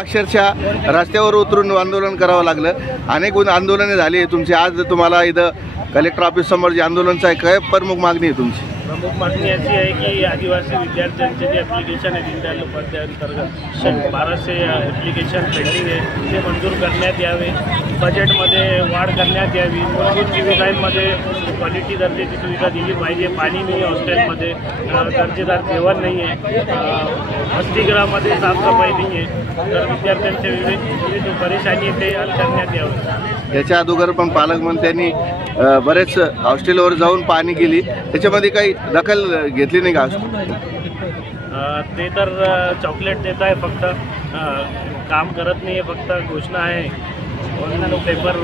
अक्षरशः रस्त्यावर उतरून आंदोलन करावं लागलं. अनेक आंदोलने झाली तुमची. आज तुम्हाला इथं कलेक्टर ऑफिस समोर जे आंदोलनचं आहे, काय प्रमुख मागणी आहे तुमची? प्रमुख मागणी अशी आहे की आदिवासी विद्यार्थ्यांचे जे ॲप्लिकेशन आहे दीनदयाल उपाध्याय अंतर्गत 1200 ॲप्लिकेशन पेंडिंग आहे, ते मंजूर करण्यात यावे. बजेटमध्ये वाढ करण्यात यावी. मूलभूत सुविधांमध्ये क्वालिटी दर्जाची सुविधा दिली पाहिजे. पाणी नाही हॉस्टेलमध्ये, दर्जेदार जेवण नाही आहे, वसतिगृहामध्ये साफसफाई नाही आहे. तर विद्यार्थ्यांच्या विविध परेशानी ते हल करण्यात यावं. याच्या अगोदर पण पालकमंत्र्यांनी बरेच हॉस्टेलवर जाऊन पाहणी केली, त्याच्यामध्ये काही दखल घेतली नाही का? ते तर चॉकलेट देत आहे, फक्त काम करत नाही आहे, फक्त घोषणा आहे. पेपर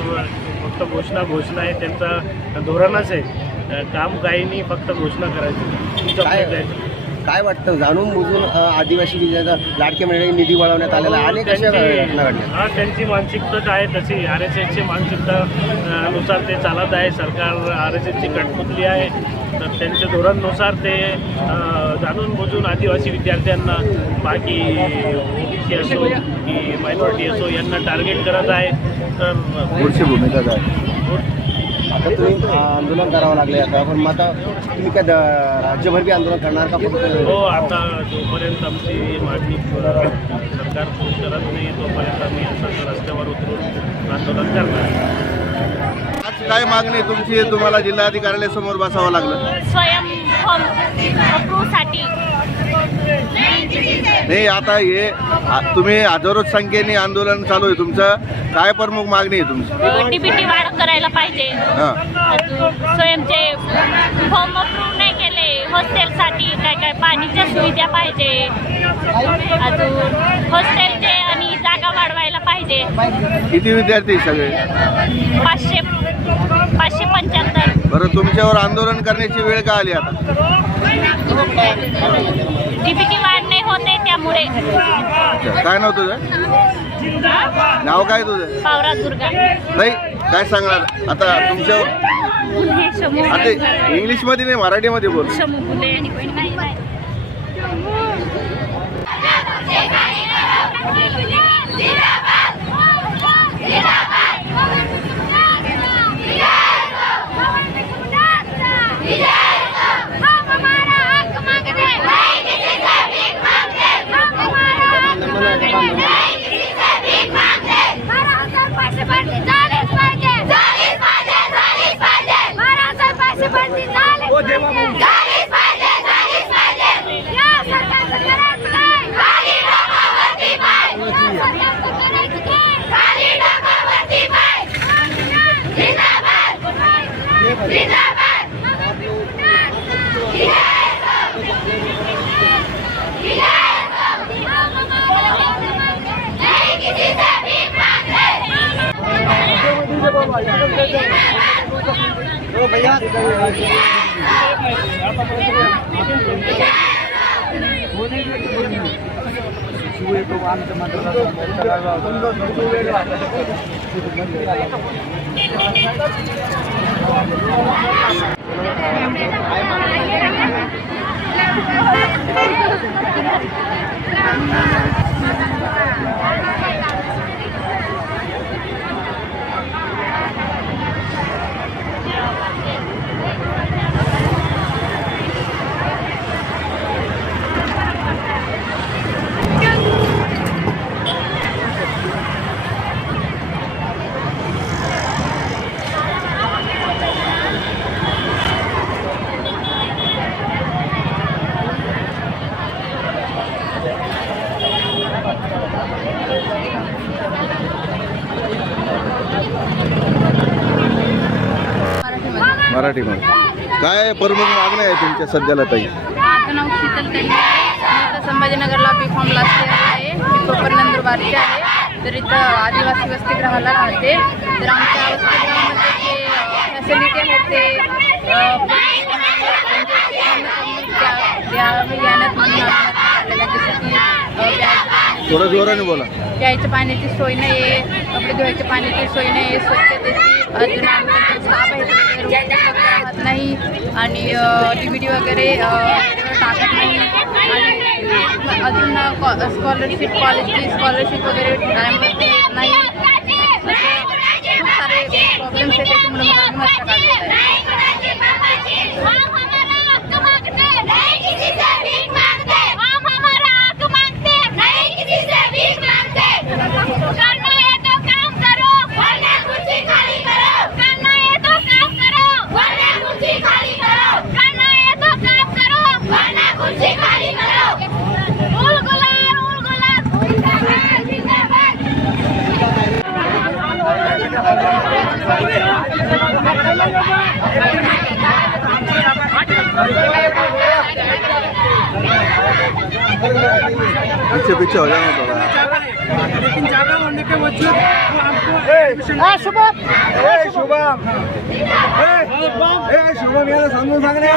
फक्त घोषणा आहे, त्यांचं धोरणच आहे. काम काही नाही, फक्त घोषणा करायची. काय वाटतं, जाणून बुजून आदिवासी लाडक्या मंडळी निधी वळवण्यात आलेला आहे, अनेक अशा घटना घडल्या? त्यांची मानसिकता आहे तशी, RSSची मानसिकता नुसार ते चालत आहे. सरकार RSSची कठपुतली आहे, तर त्यांच्या धोरणानुसार ते जाणून बुजून आदिवासी विद्यार्थ्यांना, बाकी OBC असो की मायनॉरिटी असो, यांना टार्गेट करत आहे. तर पुढची भूमिका काय? आता तुम्ही आंदोलन करावं लागले आता, पण मग आता तुम्ही काय राज्यभर बी आंदोलन करणार का? हो, आता जोपर्यंत आमची मागणी सरकार पूर्ण करत नाही तोपर्यंत आम्ही असं रस्त्यावर उतरून आंदोलन करणार. आज काय मागणी तुमची? तुम्हाला जिल्हाधिकाऱ्यासमोर बसावं लागलं? स्वयं फॉर्म अप्रूव्हसाठी नाही, आता हे तुम्ही हजारो संख्येने आंदोलन चालू आहे तुमचं. काय प्रमुख मागणी आहे तुमची? DBT वाढ करायला पाहिजे. हां, स्वयंचे फॉर्म अप्रूव्ह नाही केले. हॉस्टेलसाठी काय पाणीच्या सुविधा पाहिजे. अजून हॉस्टेलचे आणि जागा वाढवायला पाहिजे. किती विद्यार्थी सगळे? 575. बरं, तुमच्यावर आंदोलन करण्याची वेळ का आली आता? DBT वाढ नाही होते त्यामुळे. काय नाव तुझं? नाव काय तुझं? पावरा दुर्गा. नाही, काय सांगणार आता तुमच्यावर? आता इंग्लिशमध्ये नाही, मराठीमध्ये बोल. शमू फुले आणि कोणी नाही. मराठीमध्ये काय प्रमुख मागणी आहे तुमच्या सध्याला ताई? माझं नाव शीतल ताई आहे. मी संभाजीनगरला B.Com लास्ट इयर आहे. मी प्रॉपर नंदुरबारची आहे. तर इथं आदिवासी वसतिगृहाला राहते. तर आमच्या वसतिगृहामध्ये जे फॅसिलिटी आहेत ते द्याव्यात म्हणून जसं की थोडं जोराने बोला. प्यायच्या पाण्याची सोय नाही आहे, कपडे धुवायच्या पाण्याची सोय नाही आहे, स्वच्छतेची अजून स्टाफ आहे देत नाही आणि DVD वगैरे वेळेवर टाकत नाही आणि अजून स्कॉलरशिप कॉलेजची स्कॉलरशिप वगैरे टाईमवरती येत नाही. खूप सारे प्रॉब्लेम्स आहेत त्याच्यामुळे मला आत्महत्या करायची आहे. पीछे पीछे हो जाना थोड़ा. लेकिन ज़्यादा होने के वजह शुभम याला समजून सांगणे.